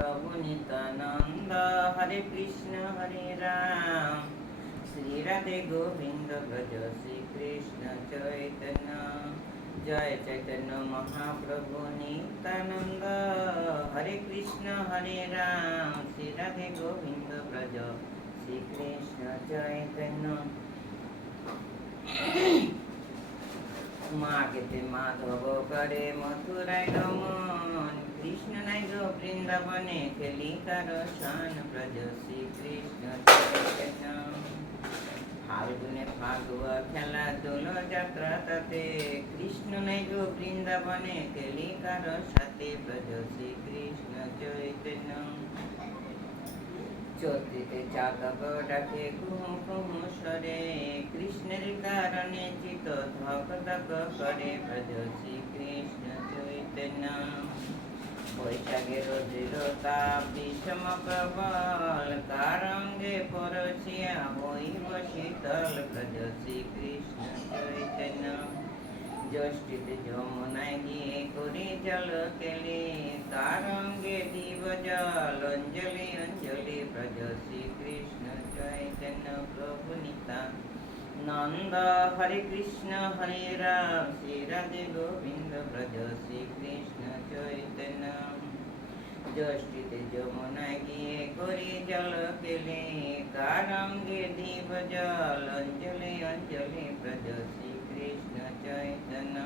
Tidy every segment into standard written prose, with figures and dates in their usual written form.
प्रभु नित्यानंद हरे कृष्ण हरे राम श्री राधे गोविंद ब्रज श्री कृष्ण चैतन्य जय चैतन्य महाप्रभु नित्यानंद हरे कृष्ण हरे राम श्री राधे गोविंद ब्रज श्री कृष्ण चैतन्य मागेते माधव करे मथुराय गमन कृष्ण নাই গো বৃন্দাবনে খেলি কার শান ব্রজ শ্রী কৃষ্ণ চৈতন্য ফাল্গুনে ফাগুয়া খেলা দোল যাত্রা তাতে কৃষ্ণ নাই গো বৃন্দাবনে খেলি কার সাথে ব্রজ শ্রী কৃষ্ণ চৈতন্য চৈত্রিতে চাতক ডাকে কুহু কুহু স্বরে কৃষ্ণের কারণে চিত ধক ধক করে ব্রজ শ্রী কৃষ্ণ চৈতন্য বৈশাখের দৃঢ়তাপ বিষম প্রবল কারঙ্গে পরশিয়া হইব শীতল ব্রজ শ্রী কৃষ্ণ চৈতন্য জ্যৈষ্ঠীতে যমুনায় গিয়ে করি জল কেলি কারঙ্গে দিব জল অঞ্জলি অঞ্জলি ব্রজ শ্রী কৃষ্ণ চৈতন্য প্রভু নিত্যানন্দ হরে কৃষ্ণ হরে রাম শ্রী রাধে গোবিন্দ ব্রজ শ্রী কৃষ্ণ চৈতন্য জ্যৈষ্ঠীতে যমুনায় গিয়ে করি জল কেলি কারঙ্গে দিব জল অঞ্জলি অঞ্জলি ব্রজ শ্রী কৃষ্ণ চৈতন্য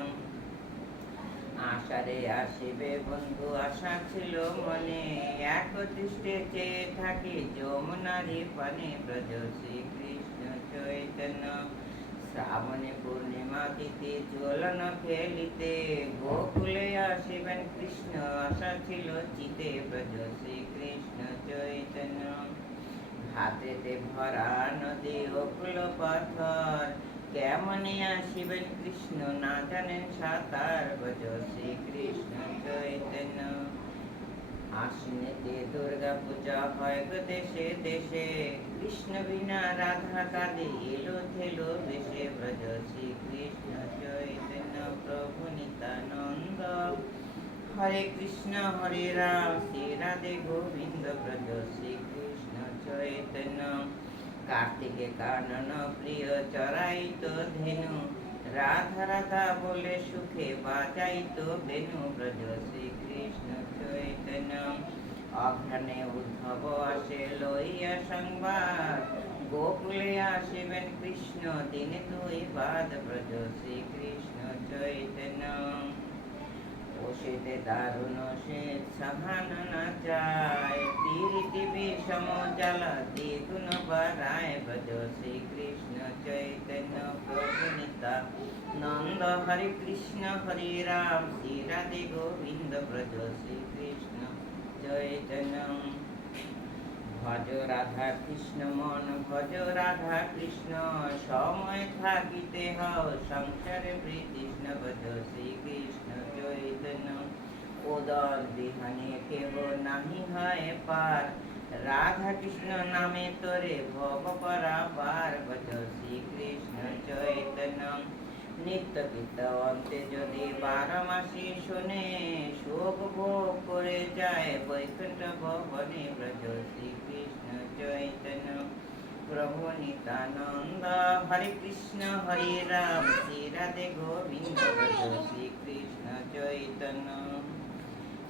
আষাঢ়ে আসিবে বন্ধু আশা ছিল মনে এক দৃষ্টে চেয়ে থাকি যমুনারি পানে ব্রজ শ্রী কৃষ্ণ চৈতন্য শ্রাবণে পূর্ণিমা তিথি জ্বলন ফেলিতে গোকুলে আসিবেন কৃষ্ণ আশা ছিল চিতে ব্রজ শ্রী কৃষ্ণ চৈতন্য হাতেতে ভরা নদী অকুল পাথর কেমনে আসিবেন কৃষ্ণ না জানেন সাঁতার ব্রজ শ্রী কৃষ্ণ চৈতন্য আশ্বিনেতে দুর্গা পূজা হয় গো দেশে দেশে কৃষ্ণ বিনা রাধা কাঁদে এলো থেলো বেশে ব্রজ শ্রী কৃষ্ণ চৈতন্য প্রভু নিত্যানন্দ হরে কৃষ্ণ হরে রাম শ্রী রাধে গোবিন্দ ব্রজ শ্রী কৃষ্ণ চৈতন্য কার্তিকে কানন প্রিয় চরাইত ধেনু রাধা রাধা বলে সুখে বাজাইত বেনু ব্রজ শ্রী কৃষ্ণ চৈতন্য অঘ্রাণে উদ্ধব আসে লইয়া সংবাদ গোকুলে আসিবেন কৃষ্ণ দিনে দুই বাদ ব্রজ শ্রী কৃষ্ণ চৈতন্য ওষেতে দারুণ শীত সাহানো না যায় পীড়িতি বিষম জ্বালা দ্বিগুণ বাড়ায় ব্রজ শ্রী কৃষ্ণ চৈতন্য প্রভু নিত্যানন্দ হরে কৃষ্ণ হরে রাম শ্রী রাধে গোবিন্দ ব্রজ শ্রী কৃষ্ণ চৈতন্য ভজ রাধা কৃষ্ণ মন ভজ রাধা কৃষ্ণ সময় থাকিতে হও সংসারে কৃষ্ণ ভজ শ্রী কৃষ্ণ চৈতন্য উদর বিহানে কেহ নাহি হয় পার রাধা কৃষ্ণ নামে তোরে ভব পরাপার ভজ শ্রী কৃষ্ণ চৈতন্য নিত্য গীত অন্তে যদি 12 মাসে শুনে শোক ভোগ করে যায় বৈকুণ্ঠ ভবনে ব্রজ শ্রী কৃষ্ণ চৈতন্য প্রভু নিত্যানন্দ হরে কৃষ্ণ হরে রাম শ্রী রাধে গোবিন্দ ব্রজ শ্রী কৃষ্ণ চৈতন্য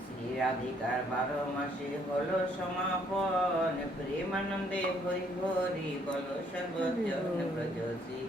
শ্রী রাধিকার 12 মাসে হলো সমাপন প্রেমানন্দে হরি হরি বল সর্বজন ব্রজ শ্রী